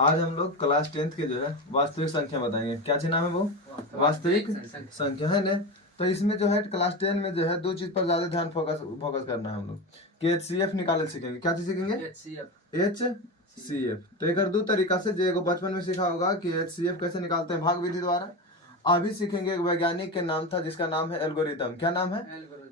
आज हम लोग क्लास 10th के जो है वास्तविक संख्या बताएंगे। क्या चीज नाम है वो? वास्तविक संख्या है ना। तो इसमें जो है क्लास 10 में जो है दो चीज पर ज्यादा ध्यान फोकस करना है हम लोग कि HCF निकाले सीखेंगे। क्या चीज सीखेंगे? HCF। तो एक दो तरीका से जो बचपन में सीखा होगा कि HCF कैसे निकालते हैं भाग विधि द्वारा। अभी सीखेंगे एक वैज्ञानिक के नाम था जिसका नाम है एल्गोरिथम। क्या नाम है?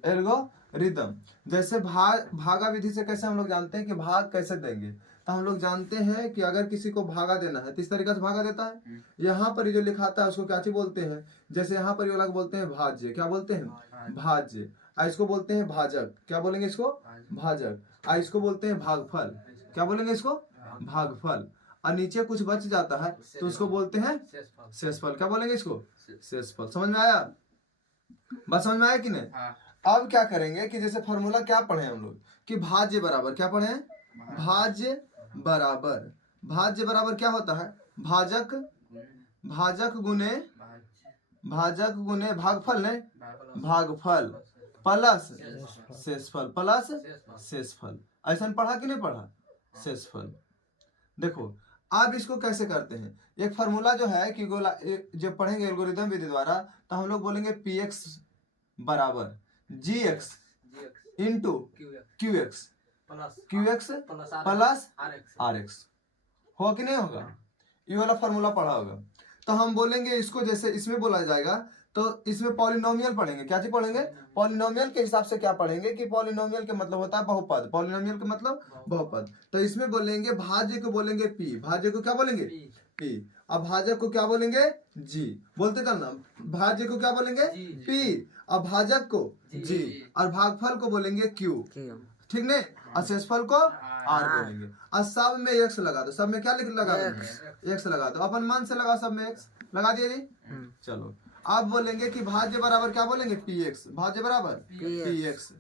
एल्गोरिथम। जैसे भागा विधि से कैसे हम लोग जानते हैं कि भाग कैसे देंगे, तो हम लोग जानते हैं कि अगर किसी को भागा देना है तो इस तरीके से भागा देता है। यहाँ पर जो लिखाता है उसको क्या चीज बोलते हैं? जैसे यहाँ पर ये लोग बोलते हैं भाज्य। क्या बोलते हैं? भाज्य। इसको बोलते हैं भाजक। क्या बोलेंगे इसको? भाजक। इसको बोलते हैं भागफल। क्या बोलेंगे इसको? भागफल। और नीचे कुछ बच जाता है तो उसको बोलते हैं शेषफल। क्या बोलेंगे इसको? शेषफल। समझ में आया? बस समझ में आया कि नहीं? अब क्या करेंगे कि जैसे फॉर्मूला क्या पढ़े हम लोग कि भाज्य बराबर क्या पढ़े हैं? भाज्य बराबर क्या होता है? भाजक गुने भागफल ने भागफल प्लस शेषफल। ऐसा पढ़ा कि नहीं पढ़ा? शेषफल। देखो अब इसको कैसे करते हैं। एक फार्मूला जो है कि जब पढ़ेंगे एल्गोरिथम विधि द्वारा तो हम लोग बोलेंगे px बराबर gx into qx plus rx। होगा कि नहीं होगा? ये वाला फार्मूला पढ़ा होगा। तो हम बोलेंगे इसको, जैसे इसमें बोला जाएगा तो इसमें पॉलिनोमियल पढ़ेंगे। क्या चीज पढ़ेंगे? पॉलिनोमियल के हिसाब से क्या पढ़ेंगे कि पॉलिनोमियल के मतलब होता है बहुपद। पॉलिनोमियल का मतलब बहुपद। तो इसमें बोलेंगे भाज्य को बोलेंगे p। भाज्य को क्या बोलेंगे? p। अब भाजक को क्या बोलेंगे? g। बोलते कर ना। भाज्य को क्या बोलेंगे? p। अब भाजक को g। और भागफल को बोलेंगे q। ठीक नहीं? और शेषफल को r बोलेंगे। और सब में x लगा दो। सब में क्या लगा दो? x लगा दो। अपन मन से लगा, सब में x लगा दिए जी। चलो आप बोलेंगे कि भाज्य बराबर क्या बोलेंगे? px। भाज्य बराबर px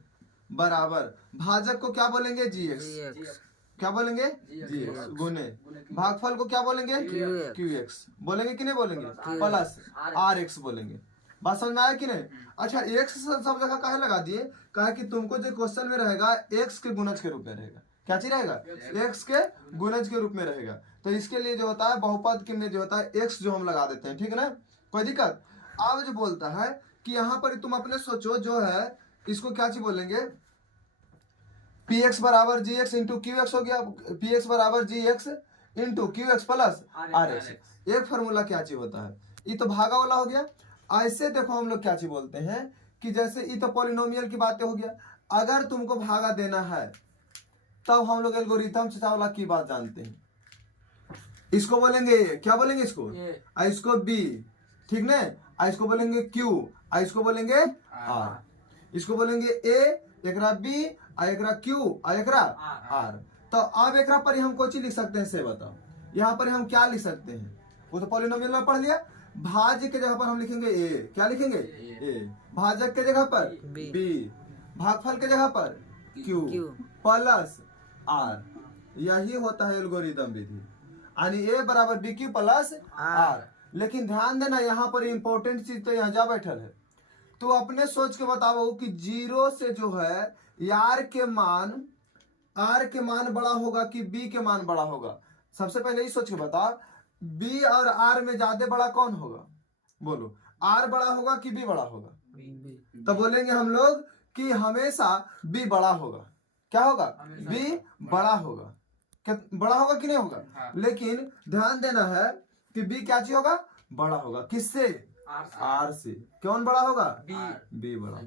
बराबर भाजक को क्या बोलेंगे? gx। क्या बोलेंगे? gx गुने भागफल को क्या बोलेंगे? qx बोलेंगे कि नहीं बोलेंगे? प्लस rx बोलेंगे। बात समझ में आया कि नहीं? अच्छा x सब जगह काहे लगा दिए? कहा कि तुमको जो क्वेश्चन में रहेगा x के गुणज के रूप में रहेगा। क्या चीज रहेगा? x के गुणज के रूप में रहेगा। तो इसके लिए जो होता है बहुपद के में जो होता है x जो हम लगा देते हैं। ठीक है ना? कोई दिक्कत? अब जो बोलता है कि यहाँ पर तुम अपने सोचो जो है इसको क्या चीज बोलेंगे? px बराबर gx इंटू qx हो गया। px बराबर gx into qx plus rx। एक फार्मूला क्या चीज होता है? ये तो भागा वाला हो गया। ऐसे देखो हम लोग क्या चीज बोलते हैं कि जैसे ये तो पॉलिनोमियल की बातें हो गया। अगर तुमको भागा देना है तब हम लोग एल्गोरिथम वाला की बात जानते हैं। इसको बोलेंगे क्या बोलेंगे? इसको b। ठीक ना? इसको बोलेंगे q। इसको बोलेंगे r। इसको बोलेंगे a, एकरा b, एकरा q, एकरा r। तो अब एकरा पर हम कोई चीज लिख सकते हैं से बताओ। यहाँ पर हम क्या लिख सकते हैं? वो तो पॉलिनोमियल में पढ़ लिया। भाज्य के जगह पर हम लिखेंगे a। क्या लिखेंगे? a। भाजक के जगह पर b। भागफल के जगह पर q प्लस r। यही होता है एल्गोरिथम विधि, यानी a बराबर bq प्लस r। लेकिन ध्यान देना यहाँ पर इंपॉर्टेंट चीज तो यहाँ जा बैठल है। तो अपने सोच के बताओ कि जीरो से जो है r के मान बड़ा होगा कि b के मान बड़ा होगा? सबसे पहले ही सोच के बता, b और r में ज्यादा बड़ा कौन होगा? बोलो, r बड़ा होगा कि b बड़ा होगा? तो बोलेंगे हम लोग कि हमेशा b बड़ा होगा। क्या होगा? b बड़ा होगा। क्या बड़ा होगा कि नहीं होगा? लेकिन ध्यान देना है कि b क्या चीज होगा? बड़ा होगा। किससे? r से। कौन बड़ा होगा? b बड़ा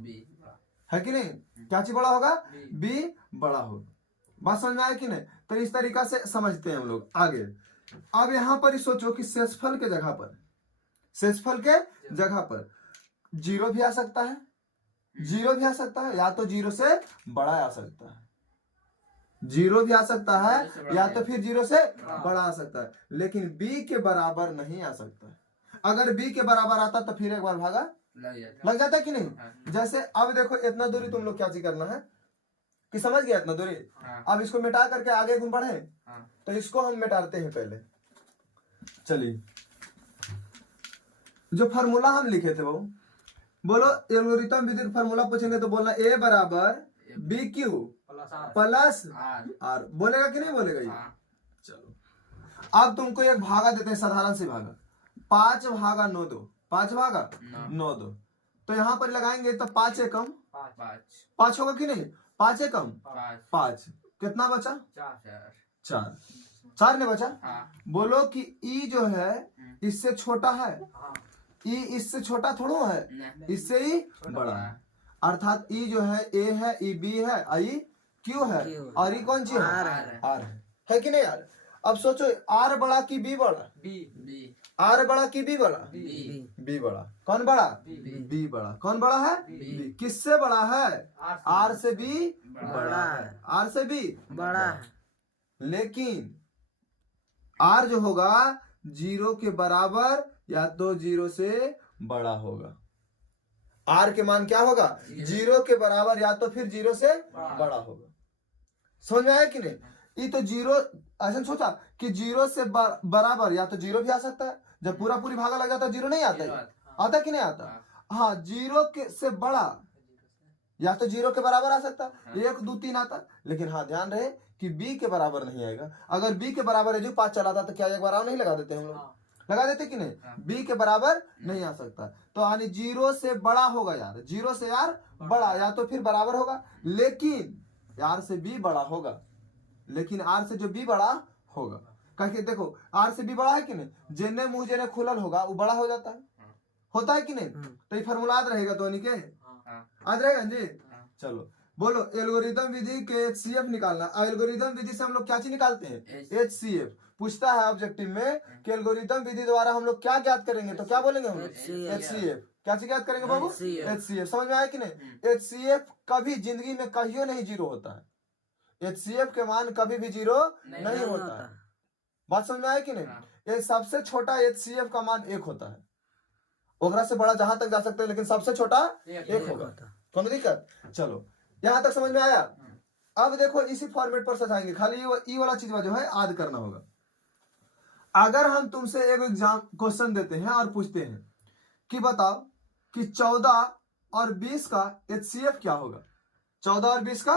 है कि नहीं? क्या चीज बड़ा होगा? b बड़ा होगा। बात समझ में आया कि नहीं? तो इस तरीका से समझते हैं हम लोग आगे। अब यहाँ पर सोचो कि शेषफल के जगह पर जीरो भी आ सकता है, या तो जीरो से बड़ा आ सकता है। जीरो भी आ सकता है या तो फिर जीरो से बड़ा आ सकता है, लेकिन b के बराबर नहीं आ सकता है। अगर b के बराबर आता तो फिर एक बार भागा लग जाता कि नहीं? जैसे अब देखो इतना दूरी तुम लोग क्या चीज करना है कि समझ गया इतना दूरी। अब इसको मिटा करके आगे तुम बढ़े तो इसको हम मिटाते हैं पहले। चलिए जो फार्मूला हम लिखे थे वो बोलो, एल्गोरिथम विधि का फार्मूला पूछेंगे तो बोलना a बराबर bq प्लस r। बोलेगा कि नहीं बोलेगा ये? चलो अब तुमको एक भागा देते हैं, साधारण से भागा, 5 भागा 9 दो, 5 भागा 9 दो, तो यहाँ पर लगाएंगे तो 5 एकम 5 होगा कि नहीं, 5 एकम 5, कितना बचा 4, 4 ने बचा। बोलो कि ई जो है इससे छोटा है, ई इससे छोटा थोड़ा है, इससे ही बड़ा है, अर्थात ई जो है ए है, ई बी है, आई क्यू है, और ई कौन सी है, आर है कि नहीं यार। अब सोचो आर बड़ा कि बी बड़ा, आर बड़ा कि बी बड़ा, बी बड़ा, कौन बड़ा, बी बड़ा, कौन बड़ा है, बी, किससे बड़ा है, आर से बी बड़ा है, आर से बी बड़ा है, लेकिन आर जो होगा 0 के बराबर या तो 0 से बड़ा होगा, आर के मान क्या होगा 0 के बराबर या तो फिर 0 से बड़ा होगा। समझ में आया कि नहीं, ये तो 0 ऐसा सोचा कि 0 से बराबर या तो 0 भी आ सकता है, जब पूरा पूरी भागा लग जाता है 0 नहीं आता है, आता कि नहीं आता, हाँ 0 के से बड़ा या तो 0 के बराबर आ सकता है, 1 2 3 आता, लेकिन हाँ ध्यान रहे कि b के बराबर नहीं आएगा। अगर b के बराबर है जो 5 चलाता तो क्या एक बार नहीं लगा देते हम लोग, लगा देते कि नहीं, b के बराबर नहीं आ सकता, तो यानी 0 से बड़ा होगा यार, 0 से यार बड़ा या तो फिर बराबर होगा, लेकिन यार से b बड़ा होगा, लेकिन आर से जो b बड़ा होगा, कह देखो आर से b बड़ा है कि नहीं, जेने मुंह जेने खुलल होगा वो बड़ा हो जाता है, होता है कि नहीं, तो ये फॉर्मूला याद रहेगा तो के याद रहेगा जी। चलो बोलो एल्गोरिदम विधि के HCF निकालना, एल्गोरिदम विधि से हम लोग क्या चीज निकालते हैं, HCF पूछता है ऑब्जेक्टिव में कि एल्गोरिदम विधि द्वारा हम लोग क्या ज्ञात करेंगे, तो क्या बोलेंगे हम लोग HCF, क्या चीज ज्ञात करेंगे बाबू, HCF। समझ में आया कि नहीं, HCF कभी जिंदगी में कहियो नहीं 0 होता है, HCF के मान कभी भी 0 नहीं होता है, बात समझ में आया कि नहीं, ये सबसे छोटा HCF का मान 1 होता है, ओकरा से बड़ा जहां तक जा सकते हैं, लेकिन सबसे छोटा 1 होगा, कौन दिक्कत। चलो यहां तक समझ में आया। अब देखो इसी फॉर्मेट पर सजाएंगे, खाली ई वाला चीज जो है याद करना होगा। अगर हम तुमसे एक एग्जाम क्वेश्चन देते हैं और पूछते हैं कि बताओ कि 14 और 20 का HCF क्या होगा, 14 और 20 का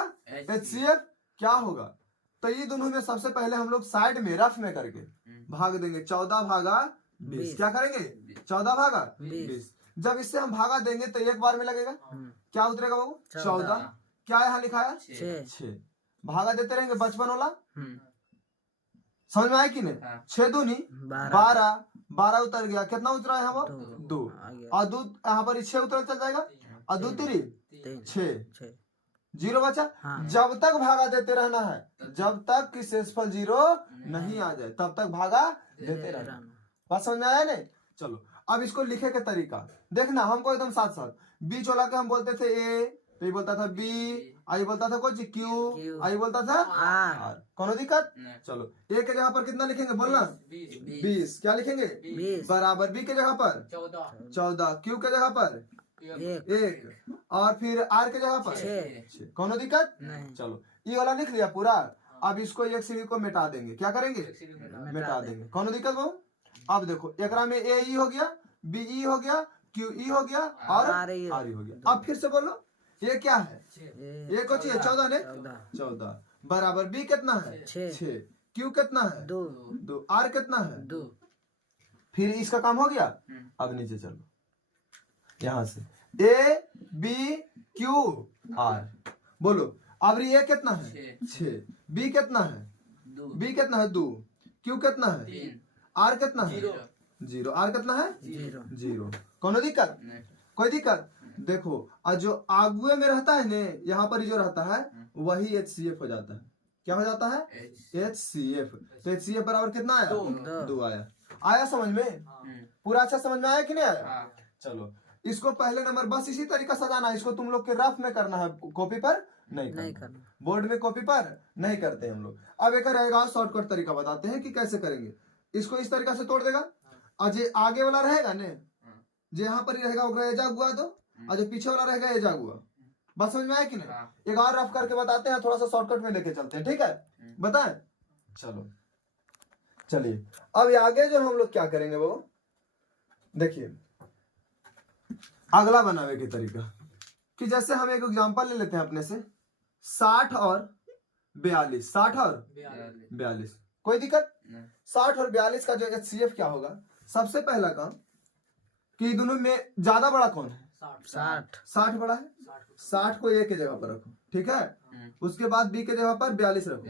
HCF क्या होगा, तो ये दोनों में सबसे पहले हम लोग साइड में रफ में करके भाग देंगे, 14 भागा 20, क्या करेंगे 14 भागा 20, जब इससे हम भागा देंगे तो एक बार में लगेगा, क्या उतरेगा बाबू 14, क्या यहाँ लिखाया 6, भागा देते रहेंगे बचपन वाला, समझ में आया कि नहीं, 6 दूनी 12, 12 उतर गया, कितना उतरा है वो 2, और 2 यहाँ पर 6 उतर चल जाएगा, और 2 3 6, 0 बचा। जब तक भागा देते रहना है, जब तक कि शेषफल 0 नहीं आ जाए तब तक भागा देते रहना, बात समझ में आया नहीं। चलो अब इसको लिखे के तरीका देखना, हमको एकदम साथ साथ, बीच वाला के हम बोलते थे ए, तो ये बोलता था बी, आई बोलता था कुछ क्यू, आई बोलता था आर, कोनो दिक्कत। चलो ए के जगह पर कितना लिखेंगे बोलना 20, क्या लिखेंगे 20 बराबर बी के जगह पर 14, क्यू के जगह पर 1, और फिर आर के जगह पर 6, कोनो दिक्कत। चलो ये वाला लिख लिया पूरा, अब इसको एक सीढ़ी को मिटा देंगे, क्या करेंगे मिटा देंगे, कोनो दिक्कत बाबू। अब देखो एकरा में ए ई हो गया, बी ई हो गया, क्यू ई हो गया, और आर ई हो गया। अब फिर से बोलो ये क्या है, ये कुछ है 14 ने 14 बराबर बी कितना है 6, क्यू कितना है 2, आर कितना है 2, फिर इसका काम हो गया। अब नीचे चलो, यहां से ए बी क्यू आर, बोलो अब ये कितना है 6, बी कितना है 2, क्यू कितना है आर कितना है 0, आर कितना है 0, कोनो दिक्कत कोई दिक्कत। देखो और जो आगुए में रहता है ने, यहाँ पर जो रहता है वही HCF हो जाता है, क्या हो जाता है HCF। तो HCF बराबर कितना आया 2 आया समझ में, पूरा अच्छा समझ में आया कि नहीं आया। चलो इसको पहले नंबर बस इसी तरीका सजाना है, इसको तुम लोग के रफ में करना है, कॉपी पर नहीं करना, बोर्ड में कॉपी पर नहीं करते हम लोग। अब एक रहेगा शॉर्टकट तरीका बताते हैं कि कैसे करेंगे, इसको इस तरीका से तोड़ देगा, और जो आगे वाला रहेगा ने, जो यहाँ पर रहेगा वो एजा हुआ दो, और जो पीछे वाला रहेगा एजा हुआ, बस समझ में आया कि नहीं। एक और रफ करके बताते हैं, थोड़ा सा शॉर्टकट में लेके चलते हैं, ठीक है बताएं। चलो चलिए अब आगे जो हम लोग क्या करेंगे वो देखिए, अगला बनावे के तरीका कि जैसे हम एक एग्जांपल ले लेते हैं अपने से 60 और 42, 60 और 42, कोई दिक्कत 60 और 42 का जो HCF क्या होगा? सबसे पहला काम कि दोनों में ज्यादा बड़ा कौन है? 60 बड़ा है। 60 को A के जगह पर रखो, ठीक है। उसके बाद B के जगह पर 42 रखो,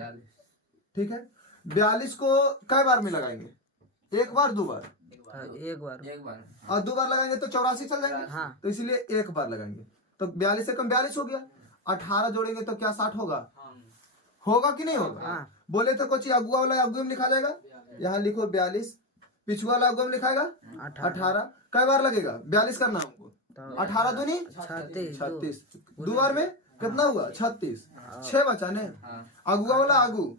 ठीक है। 42 को कई बार में लगाएंगे? एक बार, दो बार? एक बार। और दो बार लगाएंगे तो 84 चल जाएंगे। हाँ। तो इसलिए एक बार लगाएंगे तो 42 से कम 42 हो गया। 18 जोड़ेंगे तो क्या 60 होगा? होगा कि नहीं होगा? हाँ। बोले तो कुछ अगुआ वाला अगुआ में लिखा जाएगा, यहाँ लिखो 42, पिछुआ वाला अगुआ में लिखाएगा 18। कई बार लगेगा 42 करना हमको? 18 दूनी 36, दो बार में कितना हुआ? 36, 6 बचा ने। अगुआ वाला आगू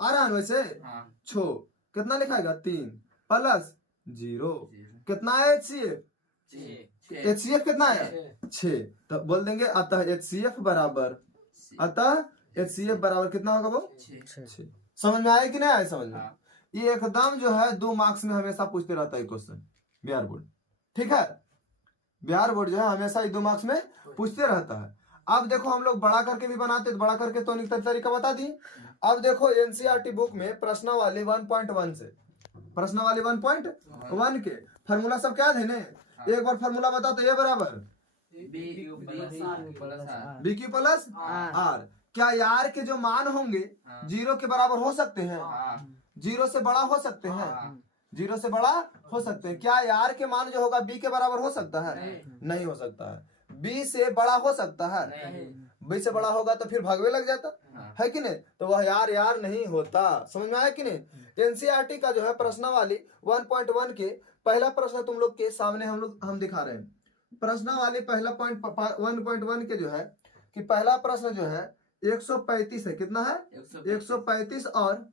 आ रहा है वैसे, छो कितना लिखाएगा? 3 प्लस 0 कितना है? HCF कितना है? 6। तो बोल देंगे अतः HCF बराबर कितना होगा वो? 6। समझ में आया कि नहीं आया? समझ में? ये एकदम जो है 2 मार्क्स में हमेशा पूछते रहता है क्वेश्चन, बिहार बोर्ड, ठीक है। बिहार बोर्ड जो है हमेशा 2 मार्क्स में पूछते रहता है। अब देखो हम लोग बड़ा करके भी बनाते, तो बड़ा करके तो निकलता तरीका बता दी। अब देखो NCERT बुक में प्रश्नावली 1.1 से प्रश्नावली 1.1 के फार्मूला सब क्या थे ने? एक बार फार्मूला बता तो ये बराबर BQ प्लस R। क्या यार के जो मान होंगे 0 के बराबर हो सकते हैं? 0 से बड़ा हो सकते हैं? 0 से बड़ा हो सकते हैं। क्या यार के मान जो होगा B के बराबर हो सकता है? नहीं हो सकता है। B से बड़ा हो सकता है? B से बड़ा होगा तो फिर भागवे लग जाता है कि नहीं? तो वह यार नहीं होता। समझ में आया कि नहीं? NCERT का जो है प्रश्नावली 1.1 के पहला प्रश्न तुम लोग के सामने हम दिखा रहे हैं। प्रश्नावली पहला 1.1 के जो है कि पहला प्रश्न जो है 135 है। कितना है? 135 और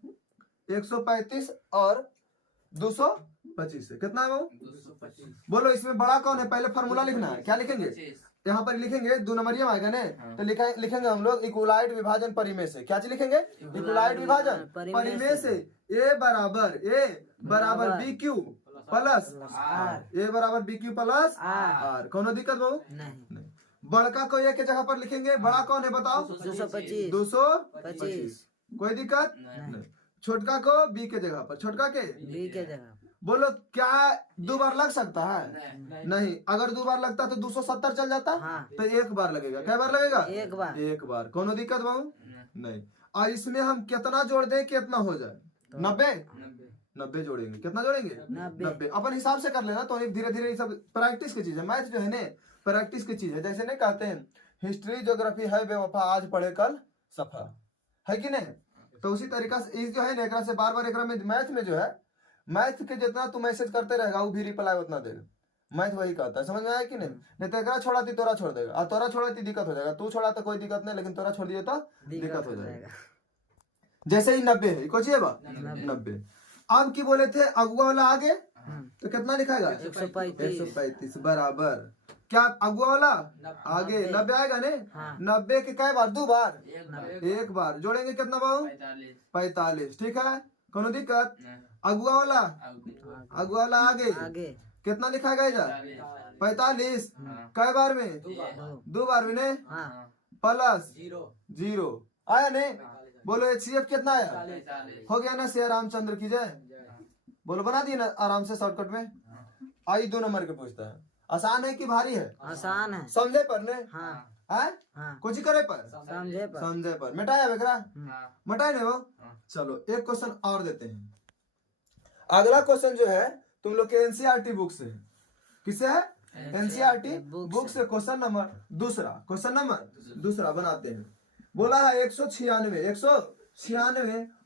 225 है। कितना है वो? 225। बोलो इसमें बड़ा कौन है? पहले फार्मूला लिखना है। क्या लिखेंगे? यहाँ पर लिखेंगे 2 नंबरिया में आएगा ने, तो लिखेंगे हम लोग इक्वलाइड विभाजन परिमेय से। क्या चीज लिखेंगे? इक्वलाइड विभाजन परिमेय से A बराबर BQ प्लस A बराबर BQ प्लस R। कौन दिक्कत बहु? नहीं। बड़का को A के जगह पर लिखेंगे। बड़ा कौन है बताओ? 225। कोई दिक्कत नहीं। छोटका को B के जगह पर, छोटका के B के जगह। बोलो क्या 2 बार लग सकता है? नहीं। अगर 2 बार लगता तो 270 चल जाता। हाँ। तो 1 बार लगेगा। क्या बार लगेगा? एक बार। कौन दिक्कत बाबू? नहीं। और इसमें हम कितना जोड़ दें कितना हो जाए? 90 जोड़ेंगे। कितना जोड़ेंगे? 90। अपन हिसाब से कर लेना। तो धीरे धीरे सब प्रैक्टिस की चीज है। मैथ जो है ना प्रैक्टिस की चीज है। जैसे नहीं कहते हैं हिस्ट्री ज्योग्राफी है बेवफा, आज पढ़े कल सफा, है कि नहीं? तो उसी तरीका से इस जो है ना से बार बार में मैथ में जो है मैथ के जितना तू मैसेज करते रहेगा वो भी रिप्लाई उतना देगा। मैथ वही कहता है। समझ में आया कि नहीं? तो एकरा छोड़ा तोरा छोड़ देगा, और तोरा छोड़ा दिक्कत हो जाएगा। तू छोड़ा तो कोई दिक्कत नहीं, लेकिन तोरा छोड़ दिए तो दिक्कत हो जाएगा। जैसे ही 90 है, कुछ ये बात 90। अब की बोले थे अगुआ वाला आगे, तो कितना लिखाएगा? 135 बराबर क्या अगुआ वाला आगे 90 आएगा ने? 90 के कई बार? 2 बार? एक बार। जोड़ेंगे कितना बाबू? 45। ठीक है, कोनो दिक्कत? अगुआ वाला आगे कितना लिखाएगा इधर? 45 कई बार में? 2 बार में ने? प्लस 0 आया ने? बोलो HCF कितना आया? हो गया ना? श्री रामचंद्र की जय। बोलो बना दिए ना आराम से शॉर्टकट में। आई 2 नंबर के पूछता है। आसान है कि भारी है? आसान है। समझे पर ने? हाँ। कुछ करे पर? समझे पर। मिटाया बेकरा? मिटाए नहीं वो? चलो एक क्वेश्चन और देते हैं। अगला क्वेश्चन जो है तुम लोग के NCERT बुक से। किससे है? NCERT बुक से। क्वेश्चन नंबर दूसरा बनाते हैं। बोला है 196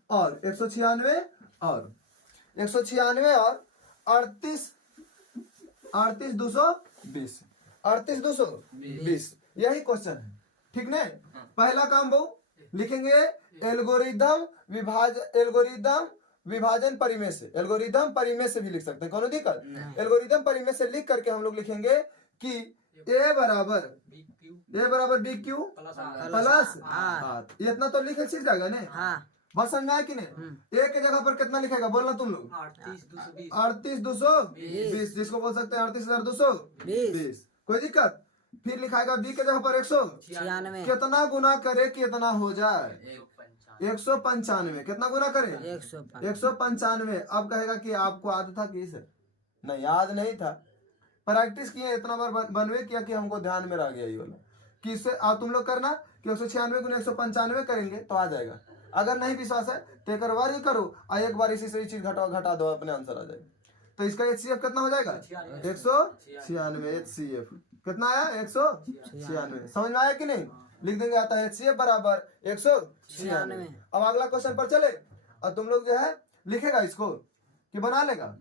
और 38,220 यही क्वेश्चन है। ठीक ने? पहला काम बहु लिखेंगे एल्गोरिदम विभाजन परिमेय से। एल्गोरिदम परिमेय से भी लिख सकते हैं, कौन दिक्कत? एल्गोरिदम परिमेय से लिख करके हम लोग लिखेंगे कि A बराबर BQ प्लस R। इतना तो लिखे सीख जाएगा ने? बस समझ में आया कि नहीं? A के जगह पर कितना लिखेगा बोलना तुम लोग? 38,220 जिसको बोल सकते हैं 38,220। कोई दिक्कत? फिर लिखाएगा B के जगह पर 196। कितना गुना करे कितना हो जाए? 195 कितना गुना करें 105 195। अब कहेगा कि आपको याद था कि सर नहीं याद नहीं था, प्रैक्टिस किए इतना बार बनवे किया कि हमको ध्यान में रह गया ये वाला कि इससे आप तुम लोग करना कि 196 गुना 195 करेंगे तो आ जाएगा। अगर नहीं विश्वास है तो एक बार ही करो और एक बार इसी से चीज घटा दो अपने आंसर आ जाएगा। तो इसका HCF कितना हो जाएगा 196। HCF कितना आया 196। समझ में आया कि नहीं? लिख देंगे आता है HCF बराबर 196। अब अगला क्वेश्चन पर चले और तुम लोग जो है लिखेगा इसको कि बना लेगा।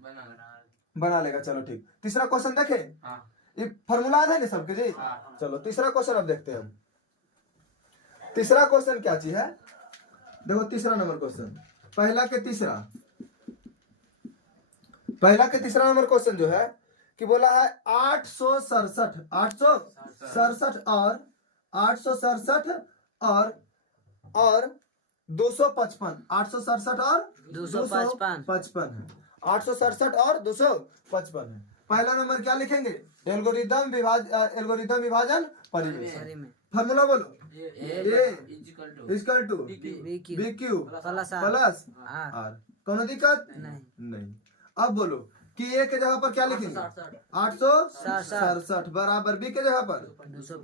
चलो ठीक, तीसरा क्वेश्चन देखे। ये फॉर्मूला है ना सबके जी। चलो तीसरा क्वेश्चन अब देखते हैं हम। तीसरा क्वेश्चन क्या चीज है देखो, तीसरा नंबर क्वेश्चन पहला के तीसरा नंबर क्वेश्चन जो है कि बोला है 867 और 255। 867 और 255 है। 867 और 255 है। पहला नंबर क्या लिखेंगे? एल्गोरिदम विभाजन परिवेश। फॉर्मूला बोलो equal to BQ plus R। कोनो दिक्कत नहीं। अब बोलो कि A के जगह पर क्या लिखेंगे 867 बराबर B के जगह पर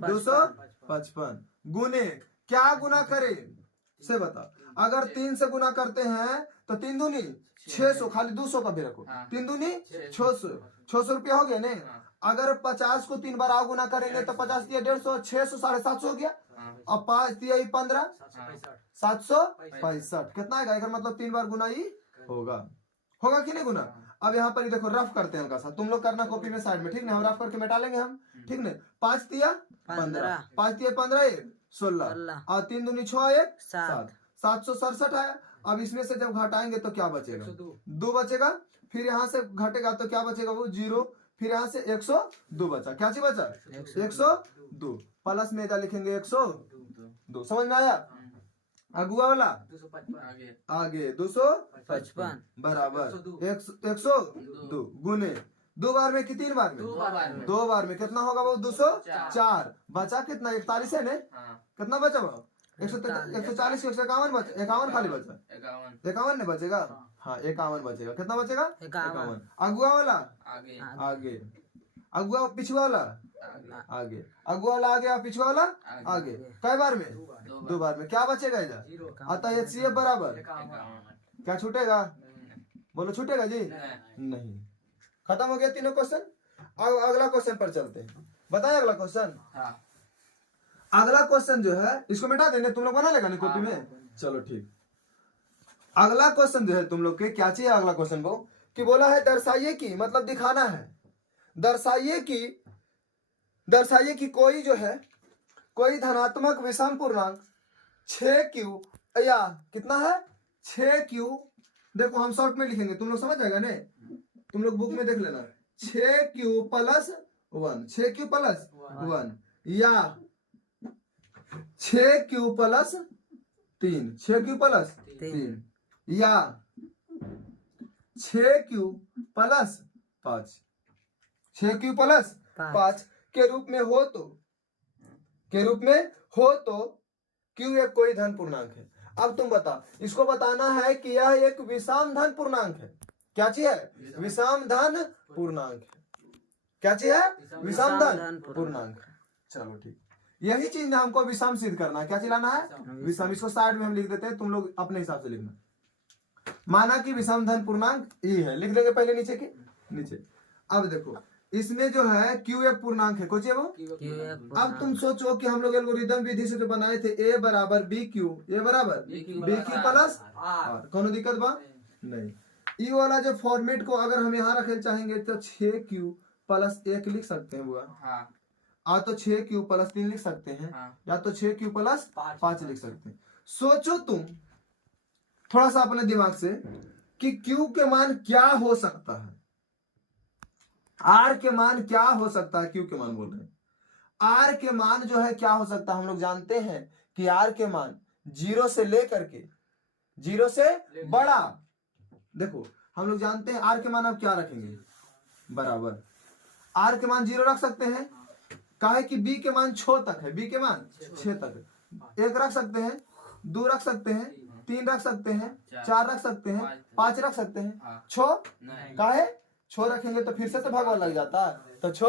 255 गुने क्या गुना करे से बता। अगर 3 से गुना करते हैं तो 3 दूनी 600, खाली 200 का भी रखो। 3 दूनी 600 रुपया हो गया नहीं। अगर 50 को 3 बार आ गुना करेंगे तो 50 दिया 150, 600 750 हो गया। अब 5 दिया 15 765 कितना आएगा? अगर मतलब 3 बार गुना ही होगा कि नहीं गुना। अब यहाँ पर ही देखो रफ करते हैं हल्का सा, तुम लोग करना कॉपी में साइड में, ठीक ना? हम रफ करके मिटा लेंगे हम, ठीक ना? 5 दिया 15, 5 दिया 15 16 और 3 दूनी 6 1 7, 767 आया। अब इसमें से जब घटाएंगे तो क्या बचेगा? 2 बचेगा। फिर यहाँ से घटेगा तो क्या बचेगा? वो 0। फिर यहाँ से 102 बचा। क्या चीज बचा? 102 प्लस में क्या लिखेंगे 102। समझ में आया? अगुआ वाला आगे 255 बराबर 102 गुने 2 बार में कि 3 बार में? 2 बार में कितना होगा? वो 204 बचा। कितना 41 है ने? कितना बचा? वो 140 151 बचा। 51 खाली बचा। 51 ने बचेगा। हाँ 51 बचेगा। कितना बचेगा? 51। अगुआ वाला आगे अगुआ पिछुआ वाला आगे अगुआ वाला आगे पिछुआ वाला आगे। कई बार में? 2 बार में। क्या बचेगा इधर? अतः HCF बराबर क्या छूटेगा? बोलो छूटेगा जी? नहीं। खत्म हो गया तीनों क्वेश्चन। अगला क्वेश्चन पर चलते हैं। बताए अगला क्वेश्चन। अगला क्वेश्चन जो है इसको मिटा देंगे, तुम लोग बना लेगा ना कॉपी में। चलो ठीक। अगला क्वेश्चन जो है तुम लोग के क्या चाहिए? अगला क्वेश्चन वो कि बोला है दर्शाइए कि, मतलब दिखाना है, दर्शाइए कि कोई जो है कोई धनात्मक विषम पूर्णांक 6Q या कितना है 6Q। देखो हम शॉर्ट में लिखेंगे, तुम लोग समझ जाएगा ने। तुम लोग बुक में देख लेना 6Q प्लस 1, 6Q प्लस 1 या 6Q प्लस 3, 6Q प्लस 3 या 6Q प्लस 5, 6Q प्लस 5 के रूप में हो तो Q एक कोई धन पूर्णांक है। अब तुम बता, इसको बताना है कि यह एक विषम धन पूर्णांक है। क्या चीज है? विषम धन पूर्णांक है। क्या चीज है? विषम धन पूर्णांक। चलो ठीक, यही चीज ना हमको विषम सिद्ध करना है। क्या चिलाना है? विषम। इसको साइड में हम लिख देते हैं, तुम लोग अपने हिसाब से लिखना। माना कि विषम धन पूर्णांक ई है, लिख देंगे पहले नीचे के नीचे। अब देखो इसमें जो है Q एक पूर्णांक है। कुछ है वो? अब तुम सोचो कि हम लोग एल्गोरिदम विधि से जो बनाए थे A बराबर BQ, A बराबर BQ प्लस R। कोनो दिक्कत बा? नहीं। ई वाला जो फॉर्मेट को अगर हम यहाँ रखे चाहेंगे तो 6Q प्लस 1 लिख सकते हैं बुआ। या तो 6Q प्लस 3 लिख सकते हैं, या तो 6Q प्लस 5 लिख सकते हैं। सोचो तुम थोड़ा सा अपने दिमाग से कि Q के मान क्या हो सकता है, R के मान क्या हो सकता है। Q के मान बोल रहे हैं। R के मान जो है क्या हो सकता है? हम लोग जानते हैं कि R के मान 0 से लेकर के 0 से बड़ा। देखो हम लोग जानते हैं R के मान अब क्या रखेंगे बराबर। R के मान 0 रख सकते हैं, काहे कि B के मान 6 तक है। B के मान 6 तक है। 1 रख सकते हैं, 2 रख सकते हैं, 3 रख सकते हैं, 4 रख सकते हैं, 5 रख सकते हैं, छो नहीं काहे छो रखेंगे तो फिर से तो भगवान लग जाता है, तो छो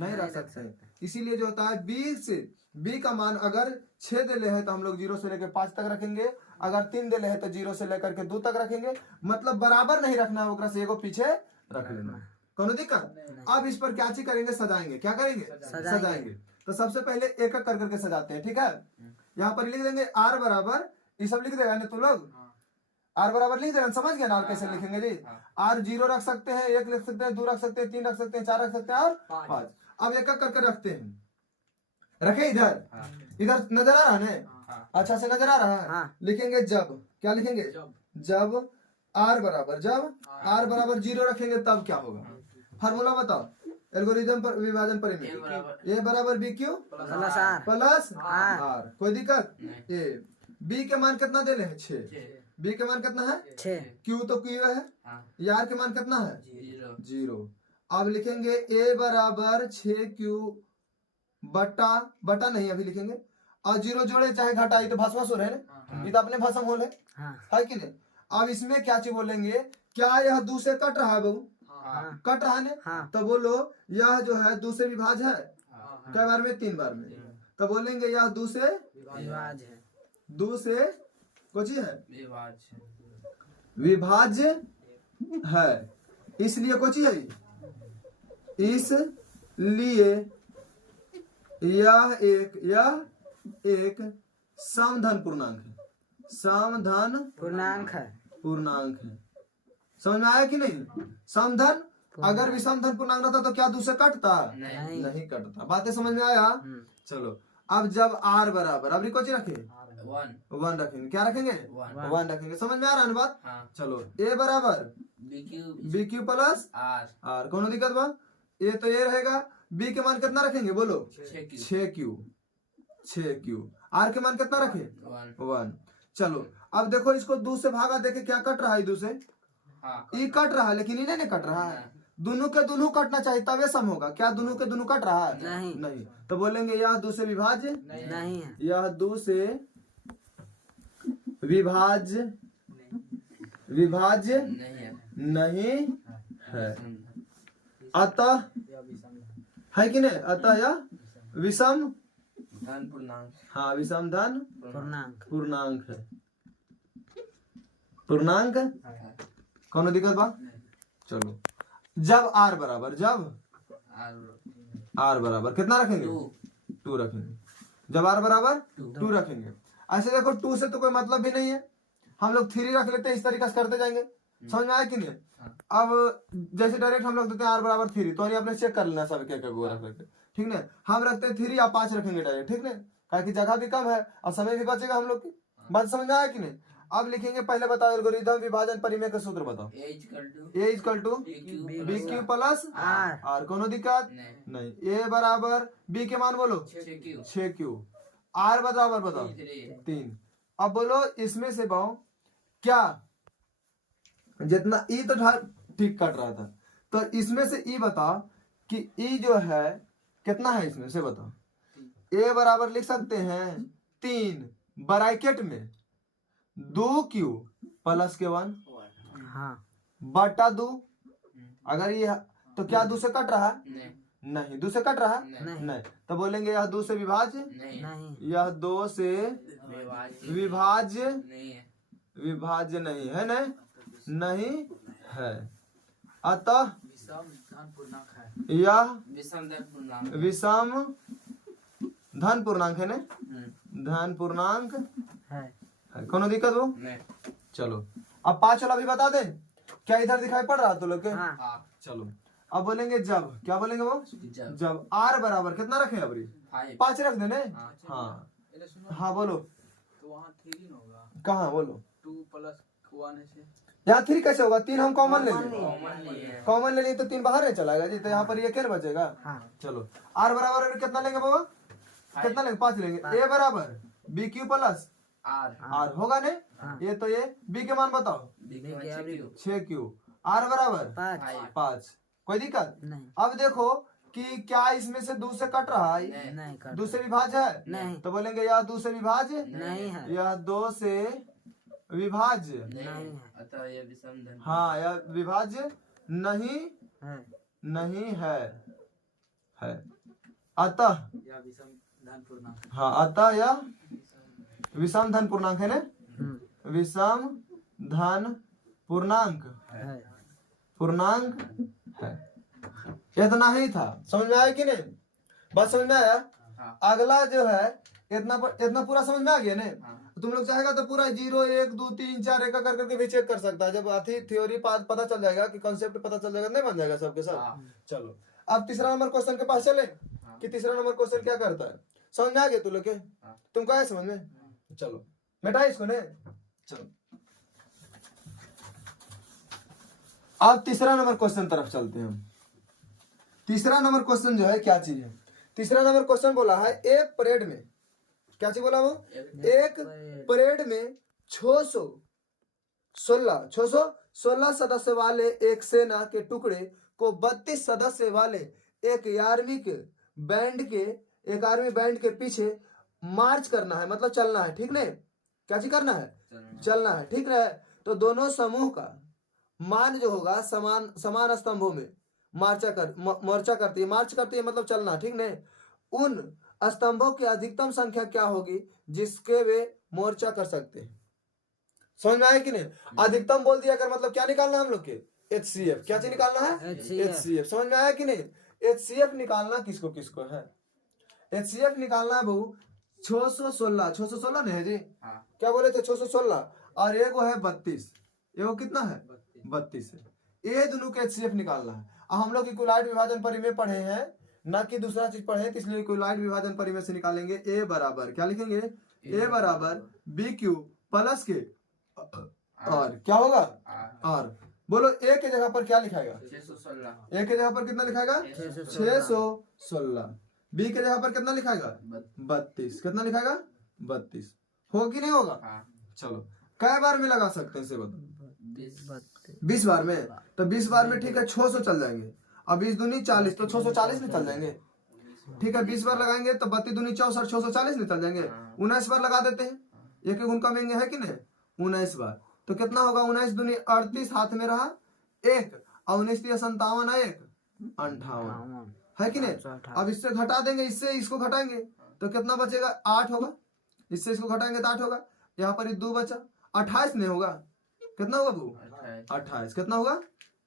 नहीं रख सकते हैं। इसीलिए जो होता है बी से बी का मान अगर 6 देले है तो हम लोग 0 से लेकर 5 तक रखेंगे, अगर 3 देले है तो 0 से लेकर के 2 तक रखेंगे, मतलब बराबर नहीं रखना है, ओकरा से एगो पीछे रख लेना। कोनो दिक्कत? अब इस पर क्या चीज करेंगे, सजाएंगे। क्या करेंगे? सजाएंगे। तो सबसे पहले एक एक कर करके सजाते हैं, ठीक है। यहाँ पर लिख देंगे आर बराबर, ये सब लिख देगा ना तू लोग, आर बराबर लिख देगा, समझ गया ना? आर कैसे लिखेंगे जी? आर 0 रख सकते हैं, 1 लिख सकते हैं, 2 रख सकते हैं, 3 रख सकते हैं, 4 रख सकते हैं और 5। अब एक एक करके रखते हैं, रखे इधर, इधर नजर आ रहा है ना? अच्छा से नजर आ रहा है? हाँ। लिखेंगे जब, क्या लिखेंगे? जब आर बराबर, जब आर बराबर 0 रखेंगे तब क्या होगा? फार्मूला बताओ, एल्गोरिथम पर विभाजन परिमेय। ए बराबर B Q plus R plus R. R. कोई दिक्कत? ए बी के मान कितना दे रहे हैं? 6। बी के मान कितना है? 6। क्यू तो क्यू है, यार के मान कितना है? 0। अब लिखेंगे ए बराबर 6Q बटा, बटा नहीं अभी लिखेंगे, और 0 जोड़े चाहे घटाई तो भस्मासुर है ना, ये तो अपने भस्म होल है कि नहीं? अब इसमें क्या चीज बोलेंगे, क्या यह 2 से कट रहा है बहू? कट रहा है ना? तो बोलो यह जो है 2 से विभाज्य है, कई बार में? 3 बार में। तो बोलेंगे यह 2 से विभाज्य है, 2 से कुछ है विभाज्य है, इसलिए कुछ है, इसलिए यह एक समधन पूर्णांक है, समधन पूर्णांक है। पूर्णांक है। समझ में आया कि नहीं? समधन, अगर विषमधन पूर्णांक रहता तो क्या 2 से कटता? नहीं कटता। बातें समझ में आया? चलो अब जब आर बराबर, अब रिको रखे 1 रखेंगे, क्या रखेंगे? 1 रखेंगे। समझ में आ रहा है बात? चलो ए बराबर बी क्यू प्लस आर, कौन दिक्कत बा? ए तो ए रहेगा, बी के मान कितना रखेंगे बोलो? 6Q। आर के मान कितना रखे? 1। चलो अब देखो इसको 2 से भागा, देखे क्या कट रहा है? 2 से ये कट रहा है, लेकिन इन्हें नहीं कट रहा है। दोनों के दोनों कटना चाहिए तब ये सम होगा। क्या दोनों के दोनों कट रहा है? नहीं। तो बोलेंगे यह 2 से विभाज्य नहीं है, यह 2 से विभाज्य नहीं है, अतः है कि नहीं? अतः यह विषम हाँ विषम धन पूर्णांक है। पूर्णांक कौन दिक्कत बा? चलो जब आर बराबर, आर बराबर कितना रखेंगे? 2 रखेंगे। जब आर बराबर 2 रखेंगे। ऐसे देखो 2 से तो कोई मतलब भी नहीं है, हम लोग 3 रख लेते हैं, इस तरीके से करते जाएंगे। समझ में आया कि नहीं? अब जैसे डायरेक्ट हम लोग देते हैं आर बराबर 3, तो आपने चेक कर लेना सब क्या रख लेते, ठीक ना? हम रखते हैं 3 या 5 रखेंगे डायरेक्ट, ठीक ना? ताकि जगह भी कम है और समय भी बचेगा हम लोग की। बात समझ में आया कि नहीं? अब लिखेंगे, पहले बताओ एल्गोरिथम विभाजन परिमेय का सूत्र बताओ। A equal to B Q plus R, कोनो दिक्कत नहीं। ए बराबर बी के मान बोलो 6Q, आर बराबर बताओ 3। अब बोलो इसमें से बहु क्या जितना ई तो ठीक कट रहा था, तो इसमें से ई बताओ कि ई जो है कितना है, इसमें से बताओ। ए बराबर लिख सकते हैं 3 ब्रैकेट में 2Q प्लस के 1 बटा 2। अगर ये तो क्या 2 से कट रहा है? नहीं। 2 से कट रहा है? नहीं। तो बोलेंगे यह 2 से विभाज्य नहीं, यह 2 से विभाज्य नहीं है, नहीं है, अतः यह विषम धन पूर्णांक है ना, धन पूर्णांक है। कोनो दिक्कत हो? चलो अब 5 वाला भी बता दे, क्या इधर दिखाई पड़ रहा है तो लोग के? चलो अब बोलेंगे जब, क्या बोलेंगे वो? जब आर बराबर कितना रखे? अब 5 रख देने। हाँ बोलो। तो वहाँ 3 होगा, कहाँ बोलो? 2 प्लस 1 है। यहाँ 3 कैसे होगा? 3 हम कॉमन ले लेंगे, कॉमन ले लिए तो 3 बाहर नहीं चलाएगा जी, तो यहाँ पर ये क्या बचेगा? चलो आर बराबर कितना लेंगे बाबा? कितना लेंगे? 5 लेंगे। ए बराबर बी क्यू प्लस आर होगा नहीं? ये तो ये बी के मान बताओ 6Q, आर बराबर 5। कोई दिक्कत नहीं। अब देखो कि क्या इसमें से 2 से कट रहा है? नहीं। 2 से विभाज्य है? नहीं। तो बोलेंगे यह 2 से विभाज्य नहीं है, यह 2 से विभाज्य नहीं है। अतः यह विषम धन हाँ यह विभाज्य नहीं है। नहीं है है अतः या विषम धन पूर्णांक हाँ अतः यह विषम धन पूर्णांक है ना विषम धन पूर्णांक है। पूर्णांक है। इतना ही था, समझ में आया कि नहीं? बात समझ में आया? हाँ। अगला जो है इतना पूरा समझ में आ गया ने? हाँ। तुम लोग चाहेगा तो पूरा 0 1 2 3 4 एक कर करके भी चेक कर सकता है। जब आती थ्योरी पता चल जाएगा कि कॉन्सेप्ट पता चल जाएगा, नहीं बन जाएगा सबके सब। हाँ। चलो अब तीसरा नंबर क्वेश्चन के पास चले हाँ। कि तीसरा नंबर क्वेश्चन क्या करता है। समझ में आ गया तू लोग के? हाँ। तुमको आया समझ में? चलो बेटा इसको ने चलो अब तीसरा नंबर क्वेश्चन तरफ चलते हैं हम। तीसरा नंबर क्वेश्चन जो है क्या चीज है? तीसरा नंबर क्वेश्चन बोला है एक परेड में, क्या चीज बोला वो? एक परेड में 616 सदस्य वाले एक सेना के टुकड़े को 32 सदस्य वाले एक आर्मी बैंड के पीछे मार्च करना है, मतलब चलना है, ठीक नहीं? क्या चीज करना है? चलना है, ठीक है? तो दोनों समूह का मान जो होगा समान स्तंभों में मार्च करती है मतलब चलना, ठीक नहीं? उन स्तंभों की अधिकतम संख्या क्या होगी जिसके वे मोर्चा कर सकते हैं? समझ में आया कि नहीं? अधिकतम बोल दिया कर मतलब क्या निकालना है हम लोग के? HCF। क्या चीज निकालना है? HCF। समझ में आया कि नहीं? HCF निकालना किसको किसको है? HCF निकालना है बहु 616 नहीं है जी? हाँ। क्या बोले थे? 616 और एगो है 32। एगो कितना है? 32 है। ये दोनों के HCF निकालना है। अब हम लोग इक्विलाइट विभाजन परिमेय पढ़े हैं ना कि दूसरा चीज पढ़े हैं, तो इसलिए इक्विलाइट विभाजन परिमेय से निकालेंगे। A बराबर क्या लिखेंगे? A बराबर BQ प्लस के और क्या होगा? R। बोलो A के जगह पर क्या लिखाएगा? 616। A के जगह पर कितना लिखाएगा? 616। B के जगह पर कितना लिखाएगा? 32। कितना लिखाएगा? 32। हो कि नहीं होगा? हाँ। चलो कै बार में लगा सकते हैं इसे बताओ? 20। 20 बार में। तो 20 बार में ठीक है 600 चल जाएंगे। अब 20 दूनी 40 तो 640 में चल जाएंगे, ठीक है? 20 बार लगाएंगे तो 32 दूनी 64 640 में चल जाएंगे। 19 बार लगा देते हैं, एक गुण कमेंगे है कि नहीं? 19 बार तो कितना होगा? 19 दूनी 38, हाथ में रहा 1 और 19 3 57 1 58 है कि नहीं? अब इससे घटा देंगे, इससे इसको घटाएंगे तो कितना बचेगा? 8 होगा। इससे इसको घटाएंगे तो 8 होगा। यहाँ पर 2 बचा, 28 नहीं होगा? कितना होगा बू? 28। कितना होगा?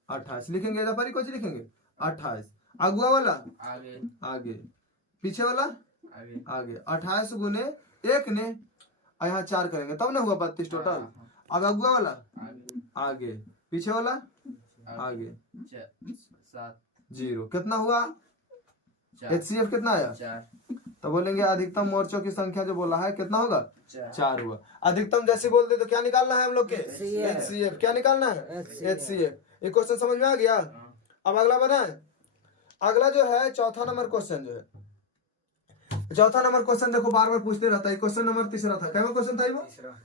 28 लिखेंगे, इधर पर ही कुछ लिखेंगे 28। अगुआ वाला आगे पीछे वाला आगे 28 गुने 1 ने और यहाँ 4 करेंगे तब ना हुआ 32 टोटल। अब अगुआ वाला आगे पीछे वाला आगे 0। कितना हुआ? HCF कितना आया? तो बोलेंगे अधिकतम मोर्चों की संख्या जो बोला है कितना होगा? 4 हुआ। अधिकतम जैसे बोल दे तो क्या निकालना है हम लोग के? HCF। क्या निकालना है? HCF। ये क्वेश्चन समझ में आ गया? अब अगला बना है। अगला जो है चौथा नंबर क्वेश्चन जो है, चौथा नंबर क्वेश्चन देखो बार बार पूछते रहता है। क्वेश्चन नंबर तीसरा था। क्या क्वेश्चन था वो?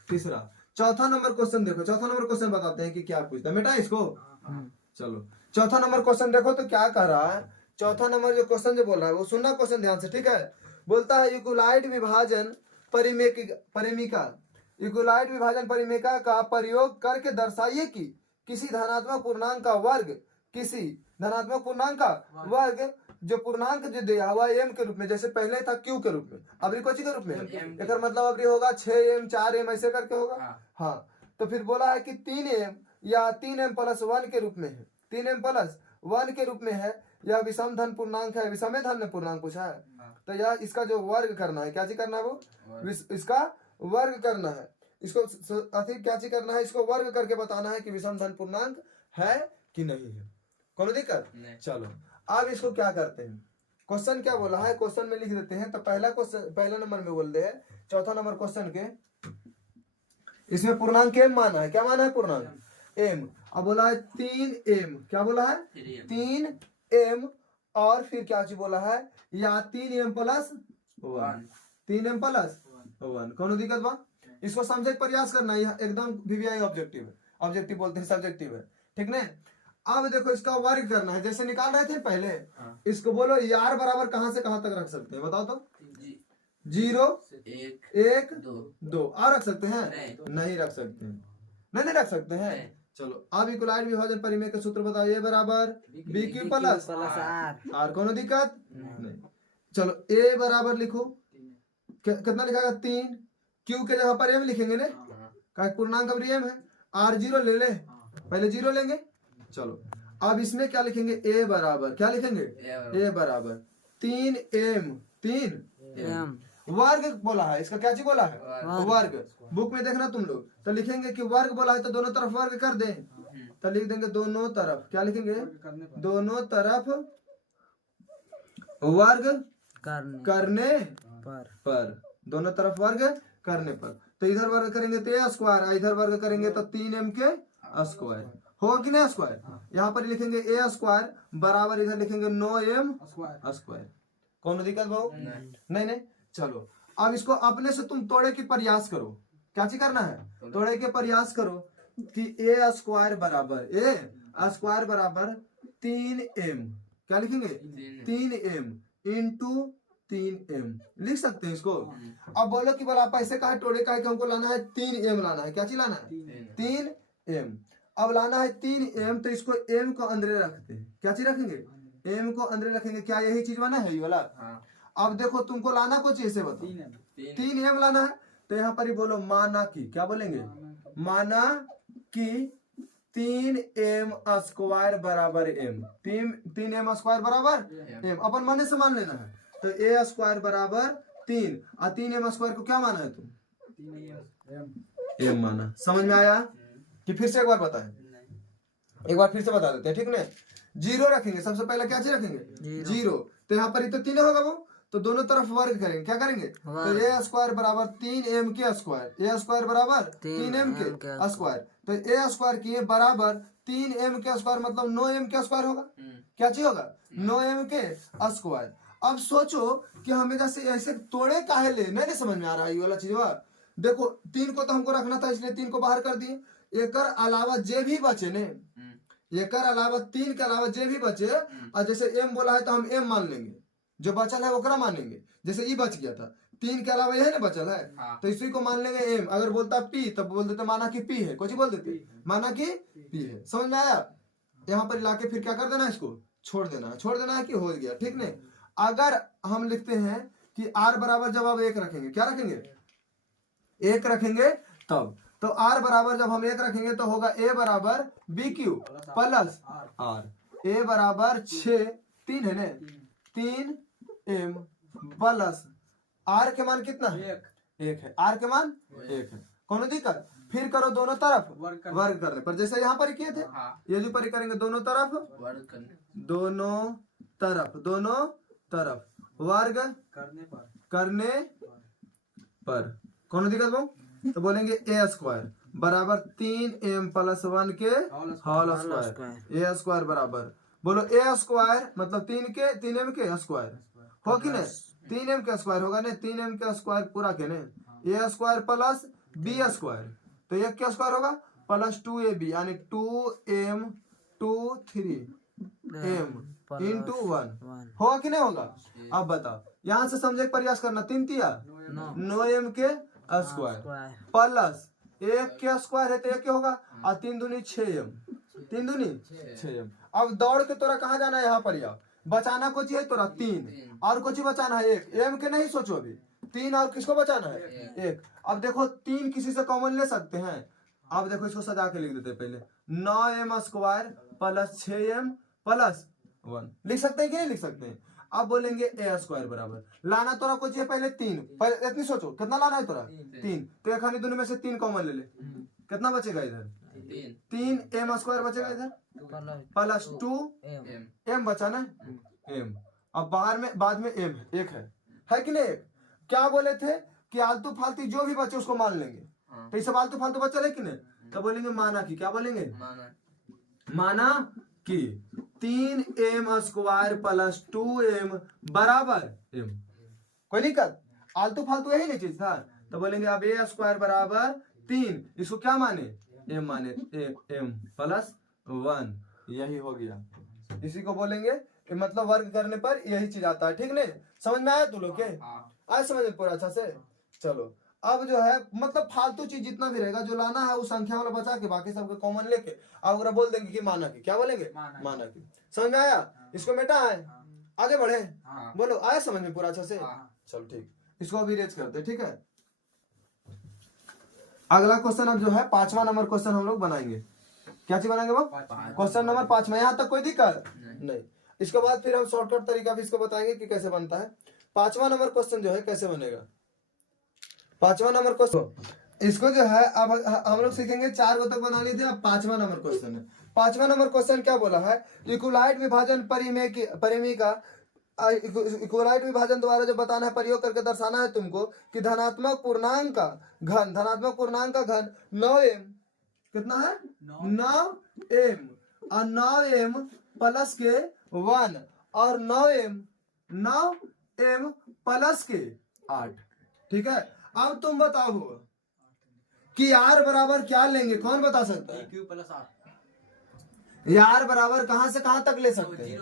तीसरा। चौथा नंबर क्वेश्चन देखो, चौथा नंबर क्वेश्चन बताते हैं कि क्या पूछता है बेटा इसको। चलो चौथा नंबर क्वेश्चन देखो तो क्या कह रहा है। चौथा नंबर जो क्वेश्चन जो बोल रहा है वो सुनना क्वेश्चन ध्यान से, ठीक है? बोलता है इक्विलाइट विभाजन परिमेयिका का प्रयोग करके दर्शाइए कि किसी धनात्मक पूर्णांक का वर्ग जो पूर्णांक जो दिया हुआ m के रूप में, जैसे पहले था q के रूप में, अब कोची के रूप में एक मतलब अब होगा 6m 4m ऐसे करके होगा। हाँ तो फिर बोला है कि 3m या 3m प्लस 1 के रूप में है, 3m प्लस 1 के रूप में है। यह विषम धन पूर्णांक है, विषम धन में पूर्णांक पूछा है तो यह इसका जो वर्ग करना है, क्या चीज करना है? वो इसका वर्ग करना है। इसको क्या चीज करना है? इसको वर्ग करके बताना है कि विषम धन पूर्णांक है कि नहीं है। कोई दिक्कत? चलो अब इसको क्या करते हैं, क्वेश्चन क्या बोला है क्वेश्चन में लिख देते हैं। तो पहला क्वेश्चन पहला नंबर में बोल दे है चौथा नंबर क्वेश्चन के, इसमें पूर्णांक m माना है। क्या माना है? पूर्णांक m। अब बोला है 3m। क्या बोला है? 3m और फिर क्या चीज बोला है? या 3m प्लस 1, 3m प्लस 1। कौन दिक्कत बा? इसको समझे के प्रयास करना है, एकदम VVI ऑब्जेक्टिव है, ऑब्जेक्टिव बोलते हैं सब्जेक्टिव है, ठीक नहीं? अब देखो इसका वर्ग करना है जैसे निकाल रहे थे पहले। इसको बोलो यार बराबर कहां से कहां तक रख सकते हैं बताओ तो? 0 1 2 और रख सकते हैं? नहीं रख सकते हैं। नहीं रख सकते हैं। नहीं। चलो अब इक्वलाइड विभाजन परिमेय का सूत्र बताओ, ए बराबर B Q plus plus R R, कोनो दिक्कत नहीं। चलो ए बराबर लिखो, कितना लिखाएगा 3, क्यू के जगह पर एम लिखेंगे ना, का पूर्णांक अब एम है, आर जीरो ले ले, पहले जीरो लेंगे। चलो अब इसमें क्या लिखेंगे, ए बराबर क्या लिखेंगे, ए बराबर 3m 3 एम वर्ग बोला है, इसका क्या चीज बोला है, वर्ग। वर्ग। बुक में देखना तुम लोग, तो लिखेंगे कि वर्ग बोला है तो दोनों तरफ वर्ग कर दें, तो लिख देंगे दोनों तरफ, क्या लिखेंगे, दोनों तरफ वर्ग करने करने पर दोनों तरफ वर्ग करने पर। तो इधर वर्ग करेंगे तो ए स्क्वायर, इधर वर्ग करेंगे तो 3m के स्क्वायर होगा कि नहीं स्क्वायर। यहाँ पर लिखेंगे ए स्क्वायर बराबर, इधर लिखेंगे 9m स्क्वायर। कौन दिक्कत भाव, नहीं। चलो अब इसको अपने से तुम तोड़े के प्रयास करो, क्या चीज करना है, तोड़े के प्रयास करो कि ए स्क्वायर बराबर 3m, क्या लिखेंगे 3m इंटू 3m, लिख सकते हैं इसको। अब बोलो कि बोला आप ऐसे कहा तोड़े का है कि हमको लाना है 3m लाना है, क्या चीज लाना है 3m। अब लाना है 3m, तो इसको m को अंदर रखते हैं, क्या चीज रखेंगे, m को अंदर रखेंगे। क्या यही चीज बना है ये वाला। अब देखो तुमको लाना को चीज से बताओ, 3m लाना है, तो यहाँ पर ही बोलो माना कि, क्या बोलेंगे, माना कि 3m स्क्वायर बराबर m, 3m स्क्वायर बराबर m, अपन माने से मान लेना है। तो a स्क्वायर बराबर 3 और 3m स्क्वायर को क्या माना है तुम, m माना। समझ में आया कि फिर से एक बार बताएं, एक बार फिर से बता देते हैं, ठीक है। जीरो रखेंगे, सबसे पहले क्या चीज रखेंगे, जीरो। तो यहाँ पर ही तो 3 होगा वो, तो दोनों तरफ वर्ग करेंगे, क्या करेंगे, तो ए स्क्वायर बराबर 3m के स्क्वायर, ए स्क्वायर बराबर 3m के स्क्वायर। तो ए स्क्वायर किए बराबर 3m के स्क्वायर, मतलब 9m के स्क्वायर होगा, क्या चीज होगा, 9m के स्क्वायर। अब सोचो कि हमें जैसे ऐसे तोड़े काहे ले, नहीं समझ में आ रहा है ये वाला चीज। देखो 3 को तो हमको रखना था, इसलिए 3 को बाहर कर दिए। एक अलावा जे भी बचे ने, एक अलावा 3 के अलावा जे भी बचे, और जैसे m बोला है तो हम m मान लेंगे, जो बचल है ओकरा मानेंगे। जैसे ई बच गया था, 3 के अलावा यही ना बचल है, तो इसी को मान लेंगे m। अगर बोलता p तो बोल देते माना कि p है, कुछ बोल देते माना कि p है। समझ में आया। यहाँ पर लाके फिर क्या कर देना है, इसको छोड़ देना है कि हो गया, ठीक नहीं। अगर हम लिखते हैं कि r बराबर जब आप 1 रखेंगे, क्या रखेंगे, 1 रखेंगे, तब तो r बराबर जब हम 1 रखेंगे तो होगा a बराबर B Q plus r, a बराबर 6 3 है ना, 3m प्लस r के मान कितना है, 1 है, r के मान 1 है, कौन दिक्कत। फिर करो दोनों तरफ वर्ग करने पर, जैसे यहाँ पर किए थे, ये जो पर करेंगे दोनों तरफ वर्ग करने पर, कौन दिक्कत वो। तो बोलेंगे ए स्क्वायर बराबर 3m प्लस 1 के होल स्क्वायर, ए स्क्वायर बराबर, बोलो ए स्क्वायर मतलब 3m के स्क्वायर हो कि नहीं, 3m के स्क्वायर होगा ना, 3m के स्क्वायर पूरा के ने, ए स्क्वायर प्लस बी स्क्वायर, तो एक क्या स्क्वायर होगा प्लस 2ab, यानी 2m 3m इंटू 1 होगा कि नहीं होगा। अब बताओ, यहाँ से समझे प्रयास करना, 3 तिया 9m के स्क्वायर प्लस 1 के स्क्वायर है तो 1 क्या होगा, और 3 दूनी 6m, 3 दूनी 6m। अब दौड़ के तोरा कहाँ जाना है, यहाँ पर या बचाना को चाहिए तोरा 3, और कुछ बचाना है 1, m के नहीं सोचो अभी, 3 और किसको बचाना है 1। अब देखो 3 किसी से कॉमन ले सकते हैं। अब देखो इसको सजा के लिख देते हैं, पहले 9m square plus 6m plus 1 लिख सकते हैं कि नहीं लिख सकते हैं। अब बोलेंगे ए स्क्वायर बराबर, लाना तोरा को चाहिए पहले 3, पहले इतनी सोचो कितना लाना है तोरा 3, तो एक खाली दोनों में से 3 कॉमन ले ले, कितना बचेगा इधर 3m स्क्वायर बचेगा इधर प्लस 2m बचा ना m। अब बाहर में बाद में m 1 है कि नहीं। क्या बोले थे कि आलतू फालतू जो भी बचे उसको मान लेंगे, तो इसे आलतू फालतू बचा है कि नहीं, तो बोलेंगे माना कि, क्या बोलेंगे माना कि 3m स्क्वायर प्लस 2m बराबर m। कोई दिक्कत, आलतू फालतू यही नहीं चीज था। तो बोलेंगे अब a स्क्वायर बराबर 3, इसको क्या माने m माने, m प्लस 1, यही हो गया। इसी को बोलेंगे मतलब वर्ग करने पर यही चीज आता है, ठीक नहीं। समझ में आया तू लोग के, आज समझ में पूरा अच्छा से। चलो अब जो है मतलब फालतू चीज जितना भी रहेगा जो लाना है उस संख्या वाला बचा के बाकी सबके कॉमन लेके अब अगर बोल देंगे कि माना की, क्या बोलेंगे, माना की। समझ में आया? इसको मिटा है, आगे बढ़े, बोलो आया समझ में पूरा अच्छा से? चलो ठीक, इसको अभी रेज करते, ठीक है। अगला क्वेश्चन अब जो है 5वां नंबर क्वेश्चन हम लोग बनाएंगे। क्या चीज बनाएंगे वो? क्वेश्चन नंबर 5 में। यहाँ तक कोई दिक्कत नहीं। इसके बाद फिर हम शॉर्टकट तरीका भी इसको बताएंगे कि कैसे बनता है। 5वां नंबर क्वेश्चन जो है कैसे बनेगा। 5वां नंबर क्वेश्चन इसको जो है अब हम लोग सीखेंगे, 4 गो तक बना लिए थे, अब 5वां नंबर क्वेश्चन है। 5वां नंबर क्वेश्चन क्या बोला है, इक्वलाइट विभाजन परिमेय का इक्वलाइट विभाजन द्वारा जो बताना है, प्रयोग करके दर्शाना है तुमको कि धनात्मक पूर्णांक का घन 9m कितना है, 9m और 9m प्लस के 1 और 9m प्लस के 8। ठीक है, अब तुम बताओ कि r बराबर क्या लेंगे, कौन बता सकता है? क्यू प्लस 8 यार बराबर कहां से कहां तक ले सकते हैं?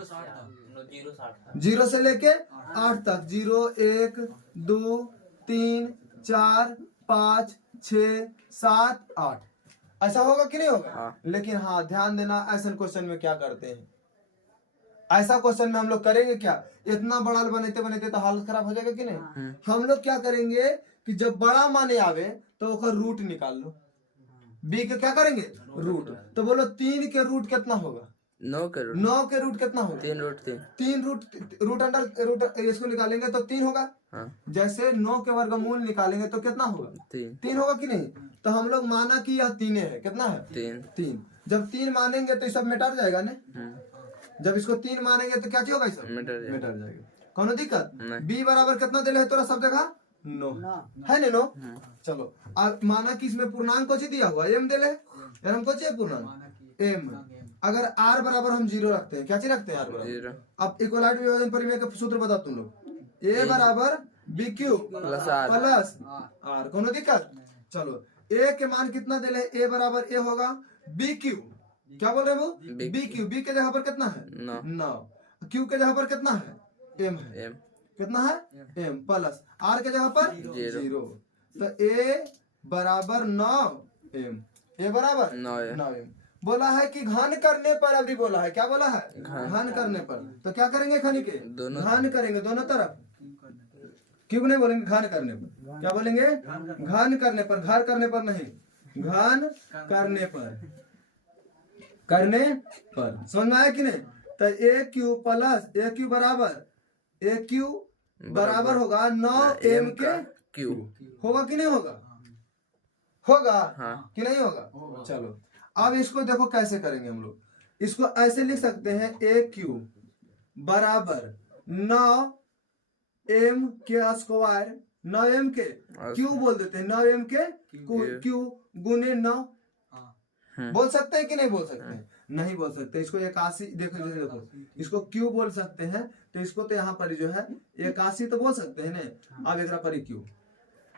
0 से लेके 8 तक। 0 1 2 3 4 5 6 7 8 ऐसा होगा कि नहीं होगा? लेकिन हाँ ध्यान देना, ऐसे क्वेश्चन में क्या करते हैं, ऐसा क्वेश्चन में हम लोग करेंगे क्या, इतना बड़ा बनाते बनाते तो हालत खराब हो जाएगा कि नहीं। हम लोग क्या करेंगे कि जब बड़ा माने आवे तो उसका रूट निकाल लो। बी के क्या करेंगे, रूट। तो बोलो 3 के रूट कितना होगा? 9 के रूट। 9 के रूट कितना होगा? 3 रूट अंडर रूट इसको निकालेंगे तो 3 होगा। जैसे 9 के वर्गमूल निकालेंगे तो कितना होगा? 3 होगा कि नहीं। तो हम लोग माना कि यह 3 है, कितना है? 3। जब 3 मानेंगे तो ये सब मिटा जाएगा ना। जब इसको 3 मानेंगे तो क्या चीज होगा, सब मिटा जाएगा। कोनो दिक्कत? बी बराबर कितना दिले है तोरा सब जगह? 9 है ना, 9। चलो अब माना कि इसमें पूर्णांक को दिया हुआ m दिले, हमको चाहिए पूर्णांक m। अगर r बराबर हम 0 रखते हैं, क्या चीज रखते हैं? r बराबर। अब इक्वलाइट विभाजन परिमेय का सूत्र बता तुम लोग, a बराबर b क्यूब प्लस r। कोनो दिक्कत? चलो a के मान कितना दिले, a बराबर a होगा b क्यूब, क्या बोल रहे हैं वो, b क्यूब। b के जगह पर कितना है? 9। q के जगह पर कितना है? m है। कितना है? m प्लस r के जगह पर 0। तो a बराबर 9m, a बराबर 9m। बोला है कि घन करने पर, अभी बोला है, क्या बोला है? घन करने पर। तो क्या करेंगे, खनी के घन करेंगे दोनों तरफ। क्यों नहीं बोलेंगे घन करने पर, क्या बोलेंगे? घन करने पर, घर करने पर नहीं, घन करने पर। समझ में आया कि नहीं। तो a cube plus a cube बराबर होगा 9m के क्यूब। होगा कि नहीं होगा? होगा कि नहीं होगा? चलो अब इसको देखो कैसे करेंगे हम लोग। इसको ऐसे लिख सकते हैं, a क्यूब बराबर 9m के स्क्वायर, 9m के क्यूब बोल देते हैं, 9m के क्यूब गुने 9। बोल सकते हैं कि नहीं बोल सकते? नहीं बोल सकते। इसको 81 देखो इसको क्यू बोल सकते हैं, तो इसको तो यहाँ पर जो है 81 तो बोल सकते हैं ना। अब एक पर क्यू,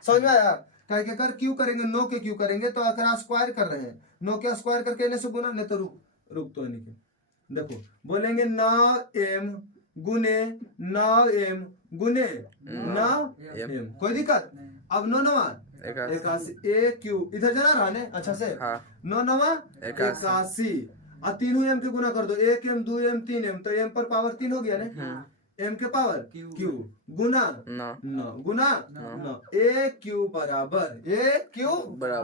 समझ में आया? क्या कर क्यू करेंगे, 9 के क्यू करेंगे तो अगर स्क्वायर कर रहे हैं, 9 के स्क्वायर करके इन्हें से गुना, नहीं तो रुक तो नहीं के देखो बोलेंगे 9m गुने 9m गुने 9m, कोई दिक्कत? अब 9 81 a क्यू इधर जना रहा है अच्छा से। 9 81 और तीनों m के गुना कर दो, 1m 2m 3m, तो m पर पावर 3 हो गया ना। m के power q Guna 9 Guna 9, a Q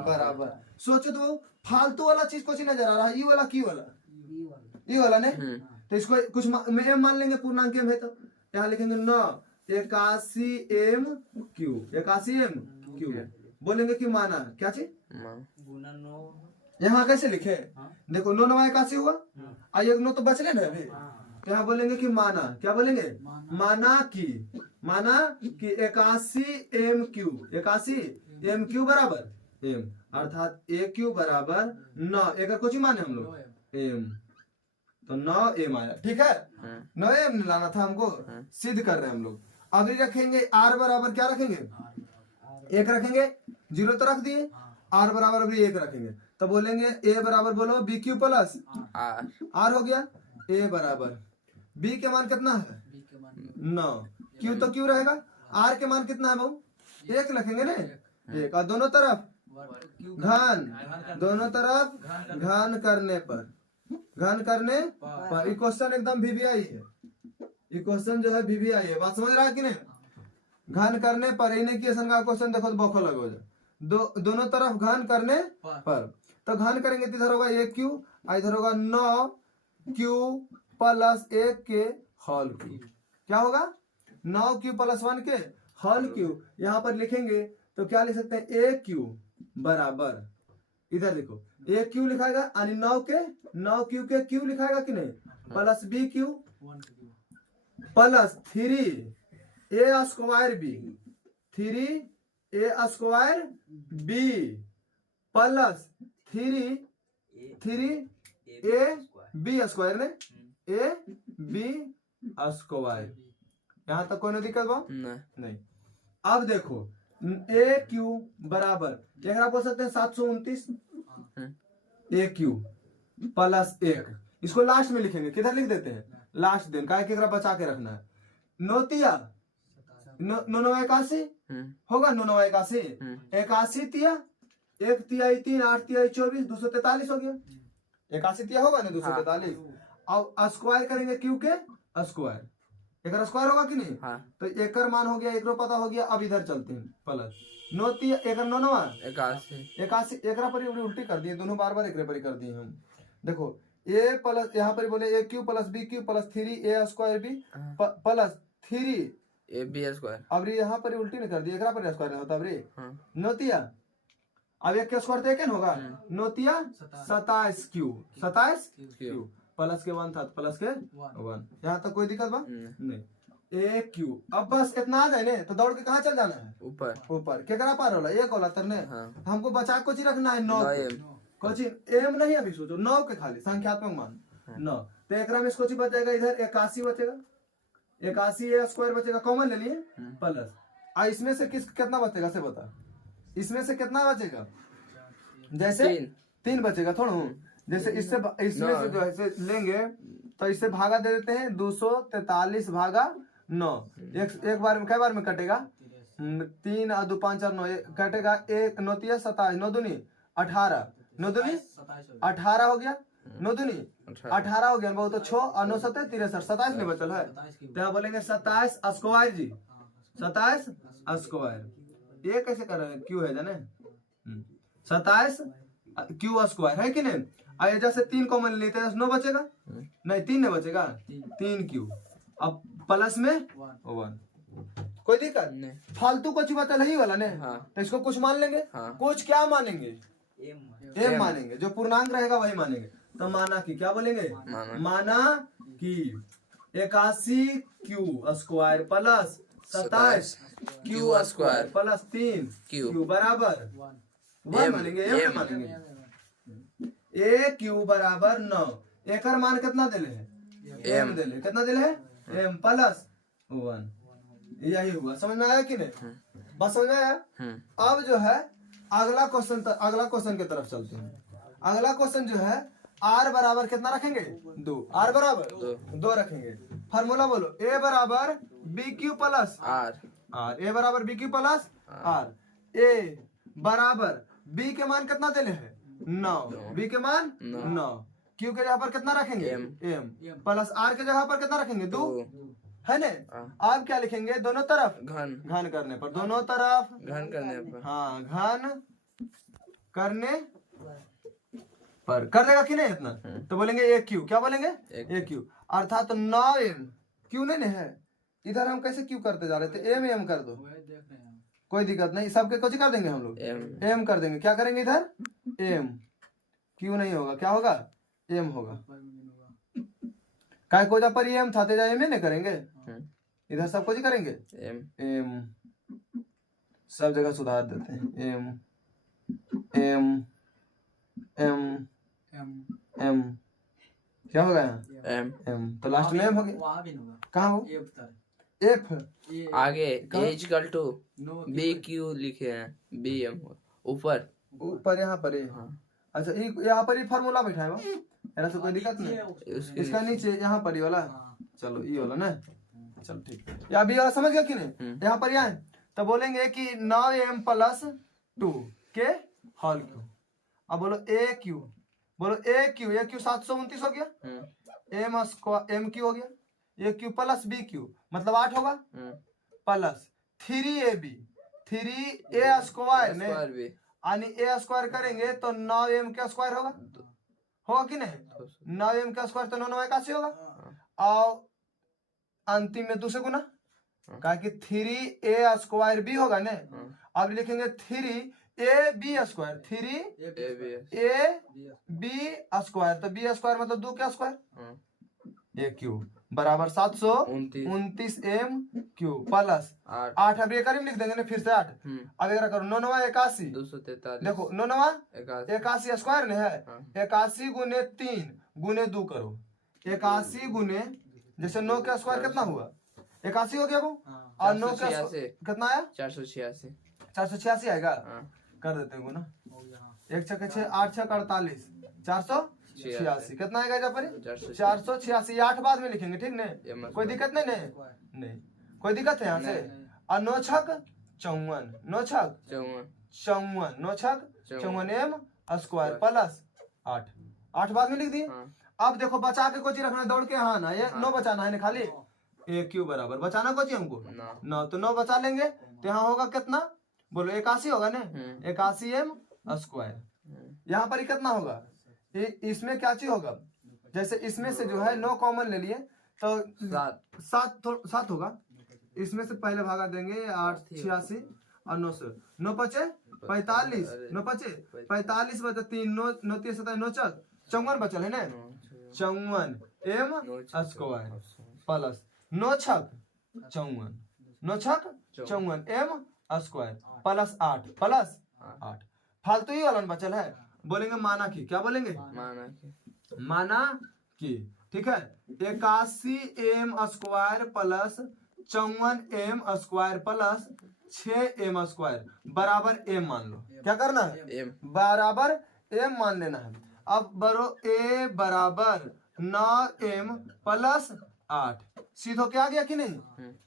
बराबर। सोचो तो फालतू वाला चीज कुछ नजर आ रहा है, ये वाला ने। तो इसको कुछ m मान लेंगे, पूर्णांक m है तो यहाँ लिखेंगे 9 81m क्यूब। बोलेंगे कि माना क्या चीज, यहाँ कैसे लिखे? देखो 9 9 81 हुआ, और 1 9 तो बच गए ना अभी। यहाँ बोलेंगे कि माना, क्या बोलेंगे? माना कि 81m क्यूब बराबर m, अर्थात a क्यूब बराबर 9। एक कुछ ही माने हम लोग m, तो 9m आया। ठीक है, 9m लाना था हमको, सिद्ध कर रहे हैं हम लोग। अभी रखेंगे r बराबर क्या रखेंगे? 1 रखेंगे, 0 तो रख दिए, r बराबर अभी 1 रखेंगे। तो बोलेंगे a बराबर बोलो b क्यू प्लस r हो गया। a बराबर b के मान कितना है? 9। q तो q रहेगा, r के मान कितना है भाऊ? 1 रखेंगे ना। एक, और दोनों तरफ क्यू घन, दोनों तरफ घन करने पर, घन करने पर। ये क्वेश्चन एकदम वीवीआई है, ये क्वेश्चन जो है वीवीआई है। बात समझ रहा है कि नहीं? घन करने पर इनिक्वेशन का क्वेश्चन देखो तो बौखो लग हो जाए। दोनों तरफ घन करने पर, तो घन करेंगे तो इधर होगा ए क्यू, इधर होगा 9 क्यू प्लस 1 के होल क्यू। क्या होगा? 9 क्यू प्लस 1 के होल क्यू। यहाँ पर लिखेंगे तो क्या लिख सकते हैं? ए क्यू बराबर, इधर देखो ए क्यू लिखाएगा यानी 9 क्यू के क्यू लिखाएगा कि नहीं, plus B Q plus 3 A square B, 3 A square B plus 3 A B square ने ए बी स्क्वायर। यहाँ तक कोई दिक्कत बा? नहीं। अब देखो ए क्यू बराबर एक बोल सकते हैं 729 ए क्यू प्लस 1, इसको लास्ट में लिखेंगे। किधर लिख देते हैं? लास्ट दिन, काय के बचा के रखना है। नोतिया 81 होगा, 81 81 तिया 1 तिहाई 3 8 तिहाई 24 243 हो गया। 81 तिया होगा ना 243। अब स्क्वायर करेंगे क्यू के स्क्वायर, एक स्क्वायर होगा कि नहीं? तो एक मान हो गया, एक पता हो गया। अब इधर चलते हैं प्लस 9 तिया 1 9 81 एक पर उल्टी कर दिए दोनों, बार बार एक पर कर दिए हम। देखो ए प्लस यहाँ पर बोले A cube plus B Q plus 3 A square B plus 3 A B square. अब यहाँ पर उल्टी में कर दिया, एक पर स्क्वायर होता अब नोतिया। अब एक स्क्वायर तो एक होगा, नोतिया 27 क्यू 27 क्यू प्लस के 1 था प्लस के 1। यहाँ तक कोई दिक्कत बा? नहीं। ए क्यू, अब बस इतना आ जाए तो दौड़ के कहाँ चल जाना है? ऊपर क्या करा पार होला? एक होला तरने। हमको बचा कुछ ही रखना है 9 कुछ एम नहीं, अभी सोचो 9 के खाली संख्यात्मक मान 9। तो एक में इसको बच जाएगा, इधर 81 बचेगा, 81 ए स्क्वायर बचेगा, कॉमन ले लिए प्लस। आ इसमें से कितना बचेगा से बता, इसमें से कितना बचेगा? जैसे 3 बचेगा थोड़ा, जैसे इसमें से जो है लेंगे तो इससे भागा दे देते हैं 243 भागा 9। एक बार में कई बार में कटेगा? 3 और 2 5 और 9 कटेगा। 1 9 तिया 27 9 दूनी 18 9 दूनी 18 हो गया, 9 दूनी 18 हो गया बहुत। 6 और 9 7 63 27 में बचल है। तो यहाँ बोलेंगे 27 स्क्वायर जी, 27 स्क्वायर। ये कैसे कर रहे हैं? क्यू है जाने 27 क्यू स्क्वायर है कि नहीं? आया से 3 कॉमन लेते हैं 9 बचेगा, नहीं 3 नहीं बचेगा, 3 क्यू। अब प्लस में 1, कोई दिक्कत नहीं। फालतू कुछ बचा नहीं वाला ने। तो इसको कुछ मान लेंगे। कुछ क्या मानेंगे? एम मानेंगे, जो पूर्णांक रहेगा वही मानेंगे। तो माना कि क्या बोलेंगे? माना कि 81 Q square plus 27 Q square plus 3 Q बराबर 1 मानेंगे। एम मानेंगे। ए क्यू बराबर 9, एक मान कितना दिले है? एम दिले, कितना दिले है? M plus 1। यही हुआ, समझ में आया कि नहीं? बस समझ में आया। अब जो है अगला क्वेश्चन की तरफ चलते हैं। अगला क्वेश्चन जो है आर बराबर कितना रखेंगे? 2। आर बराबर 2 रखेंगे। फार्मूला बोलो, ए बराबर बी क्यू प्लस आर। ए बराबर बी क्यू प्लस आर। ए बराबर बी के मान कितना दिले है? 9। बी के मान 9। क्यू के जगह पर कितना रखेंगे? एम प्लस आर के जगह पर कितना रखेंगे? 2 है ना। अब क्या लिखेंगे? दोनों तरफ घन करने पर, दोनों तरफ घन करने पर। हाँ, घन करने पर कर देगा कि नहीं इतना? तो बोलेंगे ए क्यू। क्या बोलेंगे? ए क्यू, अर्थात 9 एम। क्यू नहीं है इधर, हम कैसे क्यू करते जा रहे थे? एम कर दो, कोई दिक्कत नहीं। सबके कुछ कर देंगे हम लोग, एम कर देंगे। क्या करेंगे इधर? एम। क्यू नहीं होगा, क्या होगा? एम होगा। काय कोजा पर एम था, तेजा एम नहीं करेंगे, इधर सब कुछ करेंगे एम। सब जगह सुधार देते हैं। एम एम एम एम क्या होगा यहाँ? एम। तो लास्ट में एम हो गया। कहाँ हो? एफ आगे इक्वल टू बी क्यू लिखे हैं, बी एम ऊपर यहाँ पर। अच्छा, यहाँ पर ही फार्मूला बैठा है, ऐसा से कोई दिक्कत नहीं। इसका नीचे यहाँ पर ही वाला, चलो ये वाला ना, चलो ठीक। या बी वाला समझ गया कि नहीं? यहाँ पर यहाँ तो बोलेंगे कि 9 एम प्लस 2 के होल क्यू। अब बोलो ए क्यू, बोलो ए क्यू 729 हो गया, एम स्क्वायर एम क्यू हो गया, ए क्यू प्लस बी क्यू मतलब 8 होगा, प्लस 3ab 3a स्क्वायर ने स्क्वायर भी यानी ए स्क्वायर करेंगे तो 9m का स्क्वायर होगा कि नहीं, 9m का स्क्वायर तो 9 81 होगा। और अंतिम में 2 से गुना, कहा कि 3a स्क्वायर भी होगा ने। अब लिखेंगे 3ab स्क्वायर 3ab स्क्वायर, तो b स्क्वायर मतलब 2 का स्क्वायर, ए क्यू बराबर 729 एम क्यू प्लस 8। अब ये करीब लिख देंगे ना फिर से 8। अब एक करो 9 9 81, 243 देखो 9 9 81 स्क्वायर ने है, 81 गुने 3 गुने 2 करो, 81 गुने जैसे 9 का स्क्वायर कितना हुआ 81 हो गया वो, और 9 का कितना आया 486 आएगा, कर देते हैं गुना, 1 6 6 8 6 48 486 कितना आएगा जब पर 486, 8 बाद में लिखेंगे ठीक नहीं, कोई दिक्कत नहीं कोई दिक्कत है यहाँ से। और 9 छक 54 9 छक 54 9 छक 54 एम स्क्वायर प्लस 8 बाद में लिख दिए। अब देखो बचा के कोची रखना, दौड़ के यहाँ ना, ये 9 बचाना है ना खाली, ए क्यू बराबर बचाना कोची हमको 9, तो 9 बचा लेंगे तो यहाँ होगा कितना, बोलो 81 होगा ना, 81 एम स्क्वायर। यहाँ पर कितना होगा, इसमें क्या चीज होगा, जैसे इसमें से जो है 9 कॉमन ले लिए तो 7 होगा, इसमें से पहले भागा देंगे 8 86 और 9 से 9 पचे 45 9 पचे 45 बचा 3 9 9 3 7 9 चक 54 बचल है ना, 54 एम स्क्वायर प्लस 9 छक 54 9 छक 54 एम स्क्वायर प्लस 8 फालतू ही वाला बचल है, बोलेंगे माना की, क्या बोलेंगे माना की, ठीक है। 81 M square plus 54 M square plus 6 M square बराबर एम मान लो, क्या करना है बराबर एम मान लेना है। अब बरो ए बराबर 9 एम प्लस 8, सीधो क्या गया कि नहीं,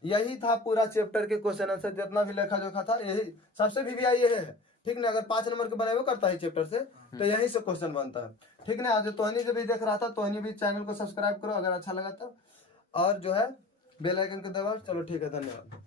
यही था पूरा चैप्टर के क्वेश्चन आंसर जितना भी लेखा जोखा था, यही सबसे VVI ये है ठीक ना। अगर 5 नंबर के बनाए वो करता है चैप्टर से तो यही से क्वेश्चन बनता है ठीक ना। आज तोहनी जो भी देख रहा था तोहनी भी चैनल को सब्सक्राइब करो अगर अच्छा लगा तो, और जो है बेल आइकन को दबाओ। चलो ठीक है, धन्यवाद।